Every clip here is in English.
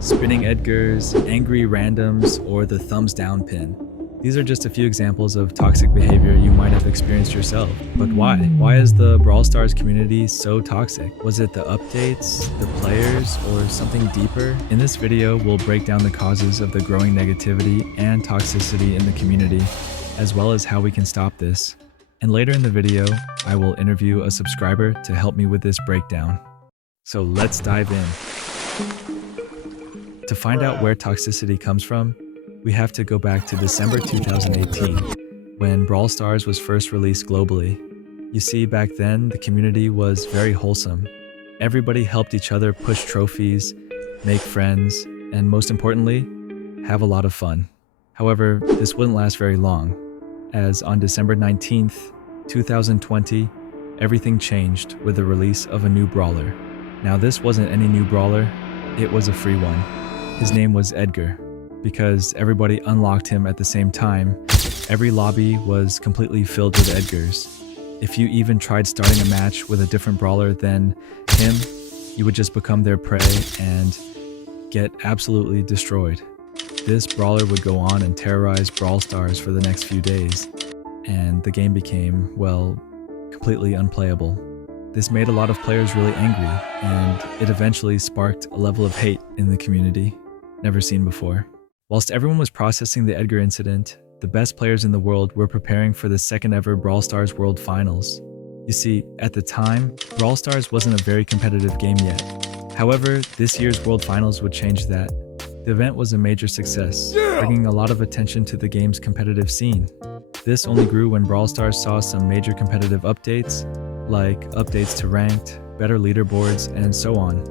spinning Edgars, angry randoms, or the thumbs down pin. These are just a few examples of toxic behavior you might have experienced yourself. But why? Why is the Brawl Stars community so toxic? Was it the updates, the players, or something deeper? In this video, we'll break down the causes of the growing negativity and toxicity in the community, as well as how we can stop this. And later in the video, I will interview a subscriber to help me with this breakdown. So let's dive in. To find out where toxicity comes from, we have to go back to December 2018, when Brawl Stars was first released globally. You see, back then, the community was very wholesome. Everybody helped each other push trophies, make friends, and most importantly, have a lot of fun. However, this wouldn't last very long, as on December 19th, 2020, everything changed with the release of a new brawler. Now, this wasn't any new brawler, it was a free one. His name was Edgar. Because everybody unlocked him at the same time, every lobby was completely filled with Edgars. If you even tried starting a match with a different brawler than him, you would just become their prey and get absolutely destroyed. This brawler would go on and terrorize Brawl Stars for the next few days, and the game became, well, completely unplayable. This made a lot of players really angry, and it eventually sparked a level of hate in the community never seen before. Whilst everyone was processing the Edgar incident, the best players in the world were preparing for the second ever Brawl Stars World Finals. You see, at the time, Brawl Stars wasn't a very competitive game yet. However, this year's World Finals would change that. The event was a major success, bringing a lot of attention to the game's competitive scene. This only grew when Brawl Stars saw some major competitive updates, like updates to ranked, better leaderboards, and so on.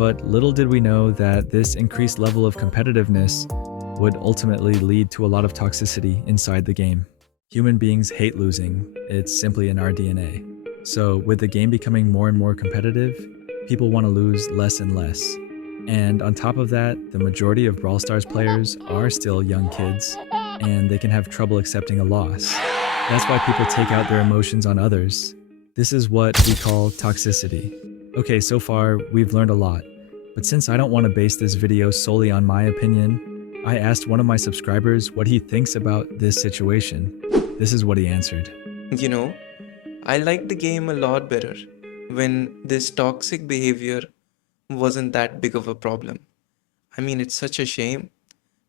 But little did we know that this increased level of competitiveness would ultimately lead to a lot of toxicity inside the game. Human beings hate losing, it's simply in our DNA. So with the game becoming more and more competitive, people want to lose less and less. And on top of that, the majority of Brawl Stars players are still young kids, and they can have trouble accepting a loss. That's why people take out their emotions on others. This is what we call toxicity. Okay, so far we've learned a lot, but since I don't want to base this video solely on my opinion, I asked one of my subscribers what he thinks about this situation. This is what he answered. You know, I liked the game a lot better when this toxic behavior wasn't that big of a problem. I mean, it's such a shame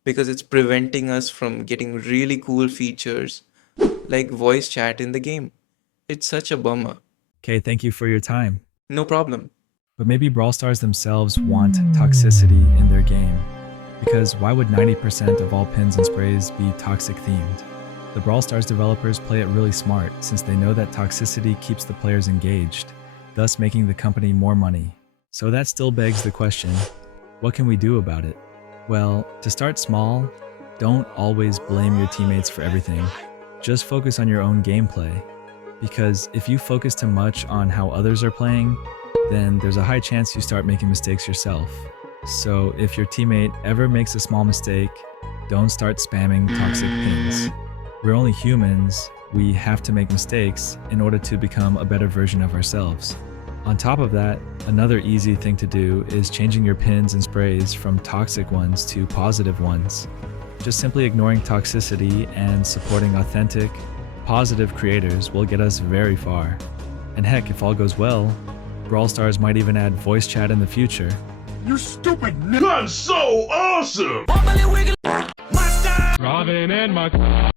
because it's preventing us from getting really cool features like voice chat in the game. It's such a bummer. Okay, thank you for your time. No problem. But maybe Brawl Stars themselves want toxicity in their game. Because why would 90% of all pins and sprays be toxic themed? The Brawl Stars developers play it really smart since they know that toxicity keeps the players engaged, thus making the company more money. So that still begs the question, what can we do about it? Well, to start small, don't always blame your teammates for everything. Just focus on your own gameplay. Because if you focus too much on how others are playing, then there's a high chance you start making mistakes yourself. So if your teammate ever makes a small mistake, don't start spamming toxic pins. We're only humans, we have to make mistakes in order to become a better version of ourselves. On top of that, another easy thing to do is changing your pins and sprays from toxic ones to positive ones. Just simply ignoring toxicity and supporting authentic, positive creators will get us very far. And heck, if all goes well, Brawl Stars might even add voice chat in the future. You stupid nigga! That's so awesome! Robin and my